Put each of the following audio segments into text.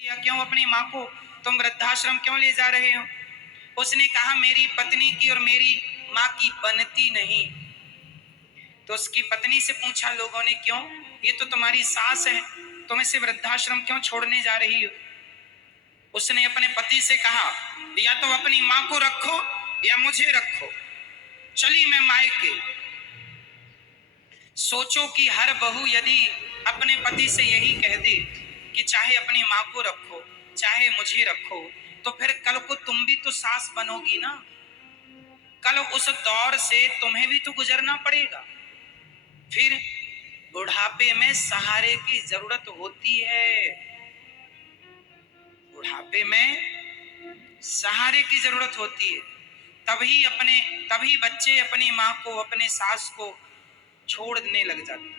या क्यों अपनी माँ को तुम वृद्धाश्रम क्यों ले जा रहे हो? उसने कहा मेरी पत्नी की और मेरी माँ की बनती नहीं। तो उसकी पत्नी से पूछा लोगों ने, क्यों? ये तो तुम्हारी सास है, तुम इसे वृद्धाश्रम क्यों छोड़ने जा रही हो? उसने अपने पति से कहा, या तो अपनी माँ को रखो या मुझे रखो, चली मैं मायके। सोचो कि हर बहू यदि अपने पति से यही कह दे कि चाहे अपनी माँ को रखो चाहे मुझे रखो, तो फिर कल को तुम भी तो सास बनोगी ना। कल उस दौर से तुम्हें भी तो गुजरना पड़ेगा। फिर बुढ़ापे में सहारे की जरूरत होती है। बुढ़ापे में सहारे की जरूरत होती है। तभी बच्चे अपनी माँ को, अपने सास को छोड़ने लग जाते।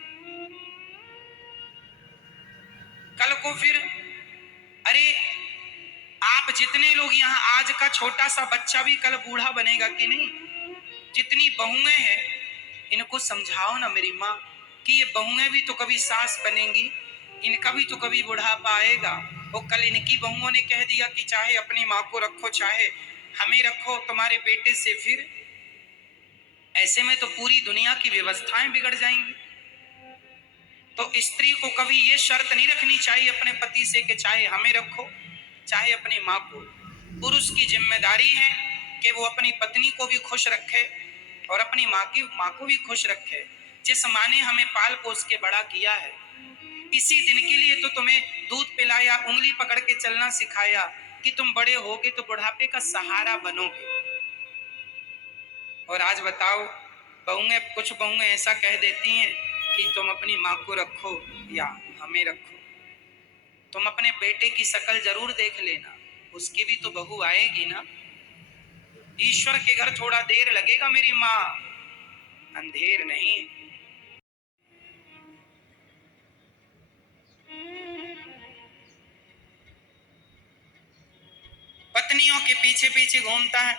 कल को फिर, अरे आप जितने लोग यहाँ, आज का छोटा सा बच्चा भी कल बूढ़ा बनेगा कि नहीं? जितनी बहुएं हैं इनको समझाओ ना मेरी माँ कि ये बहुएं भी तो कभी सास बनेंगी, इनका भी तो कभी बुढ़ापा आएगा। वो कल इनकी बहुओं ने कह दिया कि चाहे अपनी माँ को रखो चाहे हमें रखो तुम्हारे बेटे से, फिर ऐसे में तो पूरी दुनिया की व्यवस्थाएं बिगड़ जाएंगी। तो स्त्री को कभी ये शर्त नहीं रखनी चाहिए अपने पति से कि चाहे हमें रखो चाहे अपनी माँ को। पुरुष की जिम्मेदारी है कि वो अपनी पत्नी को भी खुश रखे और अपनी माँ को भी खुश रखे। जिस माँ ने हमें पाल पोस के बड़ा किया है, इसी दिन के लिए तो तुम्हें दूध पिलाया, उंगली पकड़ के चलना सिखाया कि तुम बड़े होगे तो बुढ़ापे का सहारा बनोगे। और आज बताओ, कुछ बहुएं ऐसा कह देती हैं कि तुम अपनी माँ को रखो या हमें रखो। तुम अपने बेटे की शक्ल जरूर देख लेना, उसकी भी तो बहू आएगी ना। ईश्वर के घर थोड़ा देर लगेगा मेरी माँ, अंधेर नहीं। पत्नियों के पीछे पीछे घूमता है।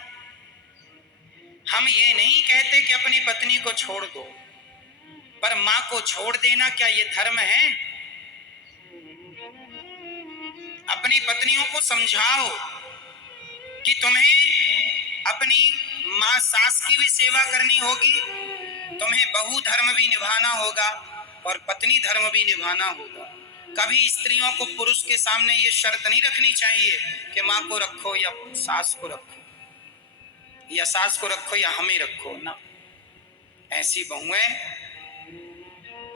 हम ये नहीं कहते कि अपनी पत्नी को छोड़ दो, पर माँ को छोड़ देना क्या ये धर्म है? अपनी पत्नियों को समझाओ कि तुम्हें अपनी माँ सास की भी सेवा करनी होगी, तुम्हें बहू धर्म भी निभाना होगा और पत्नी धर्म भी निभाना होगा। कभी स्त्रियों को पुरुष के सामने ये शर्त नहीं रखनी चाहिए कि माँ को रखो या सास को रखो, या सास को रखो या हमें रखो ना। ऐसी बहुएं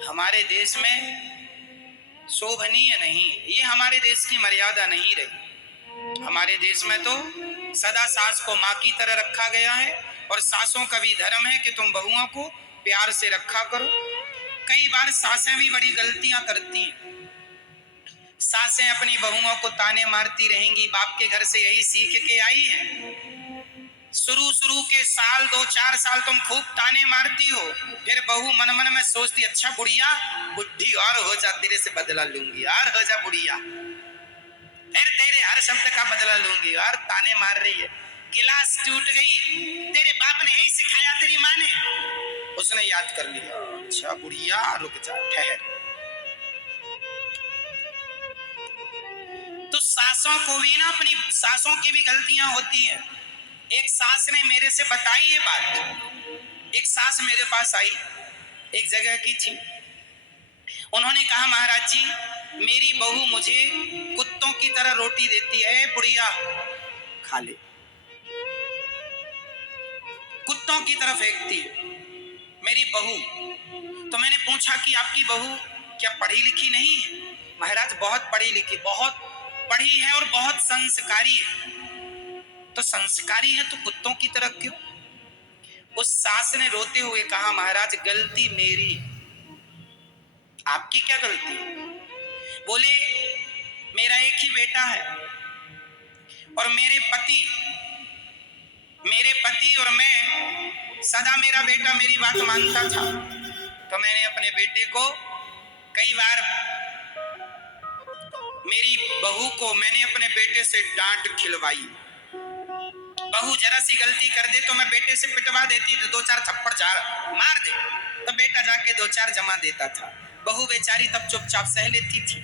हमारे देश में शोभनीय नहीं, ये हमारे देश की मर्यादा नहीं रही। हमारे देश में तो सदा सास को माँ की तरह रखा गया है और सासों का भी धर्म है कि तुम बहुओं को प्यार से रखा करो। कई बार सासें भी बड़ी गलतियां करती हैं। सासें अपनी बहुओं को ताने मारती रहेंगी, बाप के घर से यही सीख के आई है। शुरू के साल 2-4 साल तुम खूब ताने मारती हो, फिर बहू मन मन में सोचती, अच्छा बुढ़िया बुढ़ी और हो जा, तेरे से बदला लूंगी, और हो जा बुढ़िया, फिर तेरे हर शब्द का बदला लूंगी। और ताने मार रही है, गिलास टूट गई, तेरे बाप ने यही सिखाया, तेरी माँ ने, उसने याद कर लिया, अच्छा बुढ़िया रुक जा, ठहर। तो सासों को भी ना, अपनी सासों की भी गलतियां होती हैं। एक सास ने मेरे से बताई ये बात। एक सास मेरे पास आई, एक जगह की थी। उन्होंने कहा, महाराज जी मेरी बहू मुझे कुत्तों की तरह रोटी देती है, बुढ़िया खा ले, कुत्तों की तरह फेंकती है मेरी बहू। तो मैंने पूछा कि आपकी बहू क्या पढ़ी लिखी नहीं है? महाराज बहुत पढ़ी लिखी, बहुत पढ़ी है और बहुत संस्कारी है। तो संस्कारी है तो कुत्तों की तरह क्यों? उस सास ने रोते हुए कहा, महाराज गलती मेरी, आपकी क्या गलती? बोले मेरा एक ही बेटा है और मेरे पति और मैं, सदा मेरा बेटा मेरी बात मानता था। तो मैंने अपने बेटे को कई बार, मेरी बहू को मैंने अपने बेटे से डांट खिलवाई। बहू जरा सी गलती कर दे तो मैं बेटे से पिटवा देती, तो 2-4 थप्पड़ मार दे तो बेटा जाके 2-4 जमा देता था। बहू बेचारी तब चुपचाप सह लेती थी।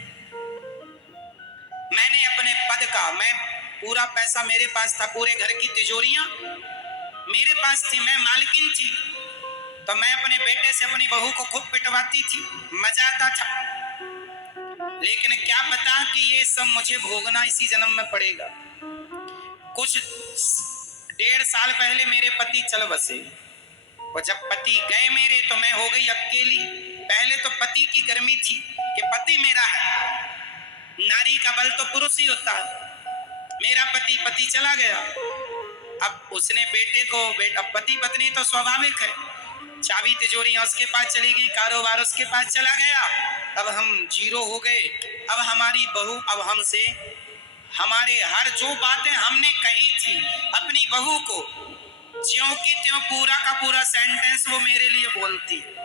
मैंने का, मैं पूरा पैसा मेरे पास था, पूरे घर की तिजोरियां मेरे पास थी, मैं मालकिन थी, तो मैं अपने बेटे से अपनी बहू को खूब पिटवाती थी, मजा आता था। लेकिन क्या पता कि ये सब मुझे भोगना इसी जन्म में पड़ेगा। कुछ 1.5 साल पहले मेरे पति चल बसे, और जब पति गए मेरे तो मैं हो गई अकेली। पहले तो पति की गर्मी थी कि पति मेरा है, नारी का बल तो पुरुष ही होता है। मेरा पति चला गया, अब उसने बेटे को, अब पति पत्नी तो स्वाभाविक है, चाबी तिजोरियां उसके पास चली गई, कारोबार उसके पास चला गया, अब हम जीरो हो गए। अब हमारी बहू अब हमसे, हमारे हर जो बातें हमने कही थी अपनी बहू को, ज्यों की त्यों पूरा का पूरा सेंटेंस वो मेरे लिए बोलती है।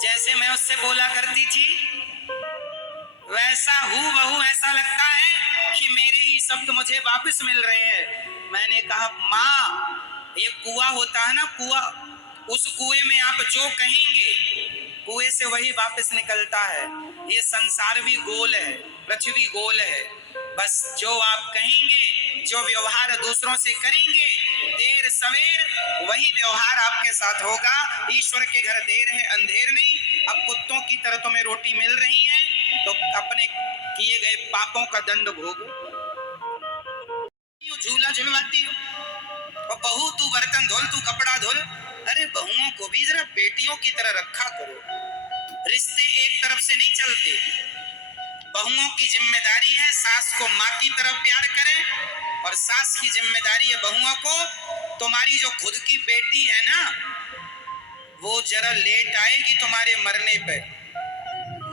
जैसे मैं उससे बोला करती थी वैसा हूबहू ऐसा लगता है कि मेरे ही शब्द मुझे वापस मिल रहे हैं। मैंने कहा माँ, ये कुआं होता है ना, कुआं, उस कुएं में आप जो कहेंगे कुएं से वही वापस निकलता है। ये संसार भी गोल है, पृथ्वी गोल है, बस जो आप कहेंगे, जो व्यवहार दूसरों से करेंगे, देर सवेर वही व्यवहार आपके साथ होगा। ईश्वर के घर देर है अंधेर नहीं। अब कुत्तों की तरह तुम्हें रोटी मिल रही है तो अपने किए गए पापों का दंड भोगो। झूला झुलवाती हो, और बहू तू बर्तन धोल, तू कपड़ा धोल। अरे बहुओं को भी जरा बेटियों की तरह रखा करो। रिश्ते एक तरफ से नहीं चलते। बहुओं की जिम्मेदारी है सास को माँ की तरह प्यार करें, और सास की जिम्मेदारी है बहुओं को, तुम्हारी जो खुद की बेटी है ना, वो जरा लेट आएगी तुम्हारे मरने पे,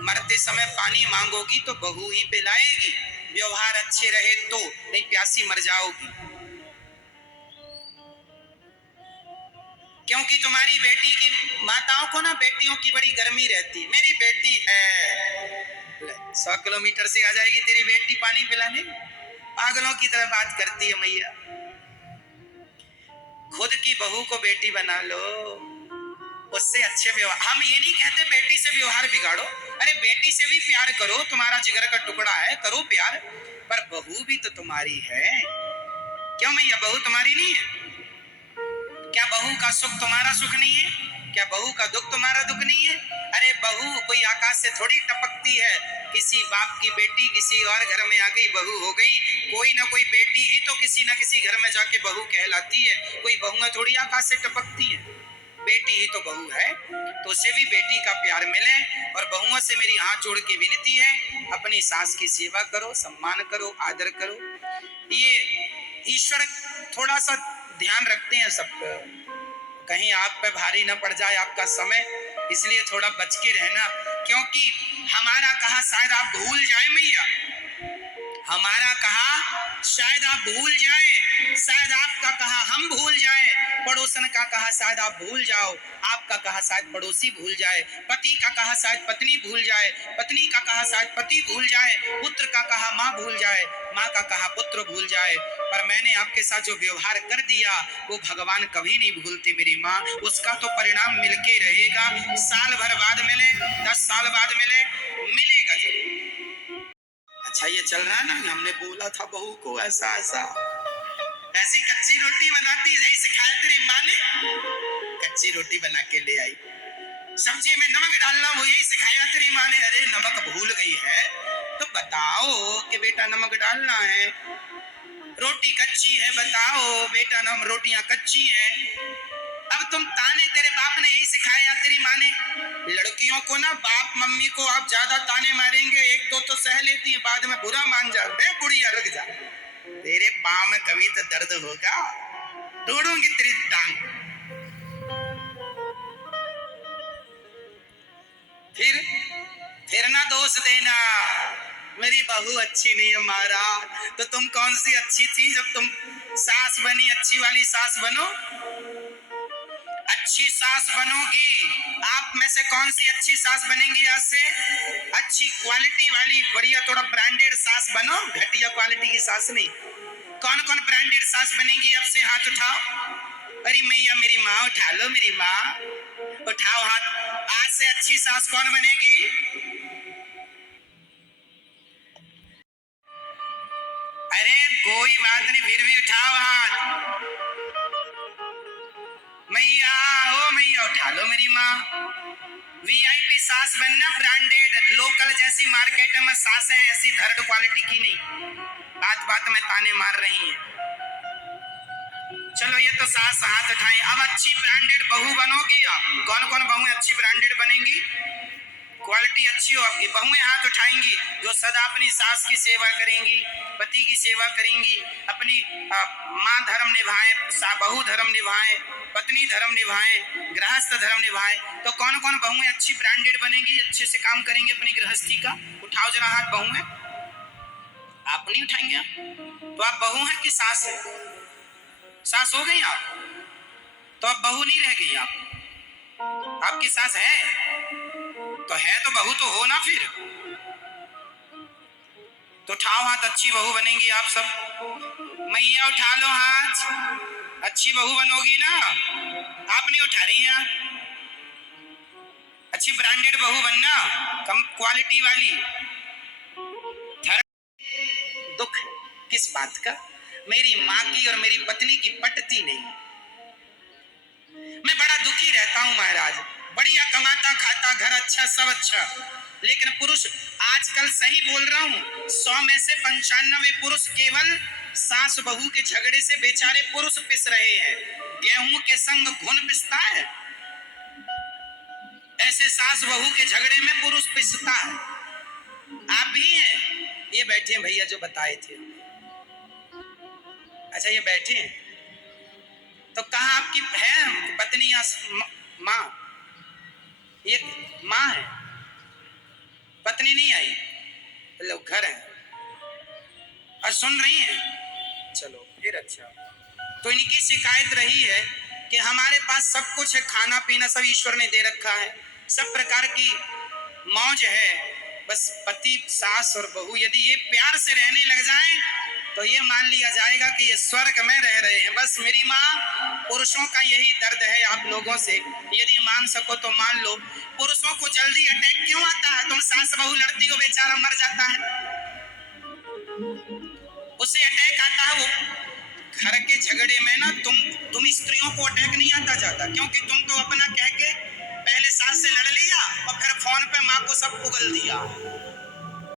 मरते समय पानी मांगोगी तो बहू ही पिलाएगी। व्यवहार अच्छे रहे तो, नहीं प्यासी मर जाओगी। क्योंकि तुम्हारी बेटी की, माताओं को ना बेटियों की बड़ी गर्मी रहती है। मेरी बेटी है, 100 किलोमीटर से आ जाएगी तेरी बेटी पानी पिलाने। पागलों की तरह बात करती है मैया। खुद की बहू को बेटी बना लो, उससे अच्छे व्यवहार। हम ये नहीं कहते बेटी से व्यवहार बिगाड़ो, अरे बेटी से भी प्यार करो, तुम्हारा जिगर का टुकड़ा है, करो प्यार, पर बहू भी तो तुम्हारी है। क्यों मैया, बहू तुम्हारी नहीं है? क्या बहू का सुख तुम्हारा सुख नहीं है? क्या बहू का दुख तुम्हारा दुख नहीं है? अरे बहू कोई आकाश से थोड़ी टपकती है, किसी बाप की बेटी किसी और घर में आ गई बहू हो गई। कोई ना कोई बेटी ही तो किसी ना किसी घर में जाके बहू कहलाती है, कोई बहुएं थोड़ी आकाश से टपकती है। बेटी ही तो बहू है, तो उसे भी बेटी का प्यार मिले। और बहुओं से मेरी हाथ जोड़ के विनती है, अपनी सास की सेवा करो, सम्मान करो, आदर करो। ये ईश्वर थोड़ा सा ध्यान रखते हैं सबका, कहीं आप पे भारी ना पड़ जाए आपका समय, इसलिए थोड़ा बच के रहना। क्योंकि हमारा कहा शायद आप भूल जाए मैया, हमारा कहा शायद आप भूल जाएं, शायद आपका कहा हम भूल जाएं, पड़ोसन का कहा शायद आप भूल जाओ, आपका कहा शायद पड़ोसी भूल जाए, पति का कहा शायद पत्नी भूल जाए, पत्नी का कहा शायद पति भूल जाए, पुत्र का कहा माँ भूल जाए, माँ का कहा पुत्र भूल जाए। पर मैंने आपके साथ जो व्यवहार कर दिया वो भगवान कभी नहीं भूलते मेरी माँ, उसका तो परिणाम मिलके रहेगा। साल भर बाद मिले, 10 साल बाद मिले, मिलेगा जरूर। अच्छा ये चल रहा है ना, हमने बोला था बहू को ऐसा ऐसा, ऐसी कच्ची रोटी बनाती, यही सिखाया तेरी माँ ने, कच्ची रोटी बना के ले आई। सब्जी में नमक डालना वो यही सिखाया तेरी माँ ने। अरे नमक भूल गई है तो बताओ कि बेटा नमक डालना है। रोटी कच्ची है, बताओ बेटा नम रोटियां कच्ची हैं। अब तुम ताने, तेरे बाप ने यही सिखाया तेरी माँ ने। लड़कियों को ना बाप मम्मी को आप ज्यादा ताने मारेंगे, एक दो तो सह लेती है, बाद में बुरा मान जाओ, बुढ़िया रुक जा, तेरे पाँव में कभी तो दर्द होगा, तोड़ूंगी तेरी टांग। फिर ना दोष देना मेरी बहू अच्छी नहीं है महाराज, तो तुम कौन सी अच्छी थी जब तुम सास बनी? अच्छी वाली सास बनो, अच्छी सास बनोगी। आप में से कौन सी अच्छी सास बनेंगी आज से? अच्छी क्वालिटी वाली, बढ़िया थोड़ा ब्रांडेड सास बनो, घटिया क्वालिटी की सास नहीं। कौन कौन ब्रांडेड सास बनेगी अब से? हाथ उठाओ। अरे मैया मेरी माँ उठा लो, मेरी माँ उठाओ हाथ। आज से अच्छी सास कौन बनेगी? बात नहीं, फिर भी उठाओ हाथ। मैया, ओ मैया उठा लो मेरी माँ। वीआईपी सास बनना, ब्रांडेड लोकल जैसी मार्केट में सासें ऐसी थर्ड क्वालिटी की नहीं, बात बात में ताने मार रही हैं। चलो ये तो सास हाथ उठाएं, अब अच्छी ब्रांडेड बहू बनोगी आप। कौन कौन बहुएं अच्छी ब्रांडेड बनेंगी, क्वालिटी अच्छी हो आपकी, बहुएं हाथ उठाएंगी जो सदा अपनी सास की सेवा करेंगी, पति की सेवा करेंगी, अपनी माँ धर्म निभाएं, बहू धर्म निभाएं, पत्नी धर्म निभाएं, गृहस्थ धर्म निभाएं। तो कौन कौन बहुएं अच्छी ब्रांडेड बनेंगी, अच्छे से काम करेंगे अपनी गृहस्थी का? उठाओ जरा हाथ बहुएं। आप नहीं उठाएंगे आप? तो आप बहू हैं कि सास है? सास हो गई आप, तो अब बहू नहीं रह गई आप। आपकी सास है तो है, तो बहू तो हो ना फिर। तो उठाओ हाथ, अच्छी बहू बनेंगी आप सब। मैया उठा लो हाथ, अच्छी बहू बनोगी ना? आप नहीं उठा रही हैं? अच्छी ब्रांडेड बहू बनना, कम क्वालिटी वाली। दुख किस बात का? मेरी माँ की और मेरी पत्नी की पटती नहीं। मैं बड़ा दुखी रहता हूं महाराज, बढ़िया कमाता खाता, घर अच्छा, सब अच्छा, लेकिन पुरुष आजकल, सही बोल रहा हूं, 100 में से 95 पुरुष केवल सास बहू के झगड़े से बेचारे पुरुष पिस रहे हैं। गेहूं के संग घुन पिसता है, ऐसे सास बहू के झगड़े में पुरुष पिसता है। आप भी हैं, ये बैठे हैं भैया जो बताए थे। अच्छा ये बैठे हैं, तो कहाँ आपकी है पत्नी या माँ? ये माँ है, पत्नी नहीं आई, लोग घर हैं और सुन रही हैं। चलो फिर अच्छा। तो इनकी शिकायत रही है कि हमारे पास सब कुछ है, खाना पीना सब ईश्वर ने दे रखा है, सब प्रकार की मौज है, बस पति सास और बहू यदि ये प्यार से रहने लग जाएं तो ये मान लिया जाएगा कि ये स्वर्ग में रह रहे हैं। बस मेरी माँ, पुरुषों का यही दर्द है आप लोगों से, यदि मान सको तो मान लो। पुरुषों को जल्दी अटैक क्यों आता है? तुम सास बहू लड़ती हो, बेचारा मर जाता है, उसे अटैक आता है। वो घर के झगड़े में ना तुम स्त्रियों को अटैक नहीं आता जाता, क्योंकि तुम तो अपना कह के पहले सास से लड़ लिया और फिर फोन पे माँ को सब उगल दिया।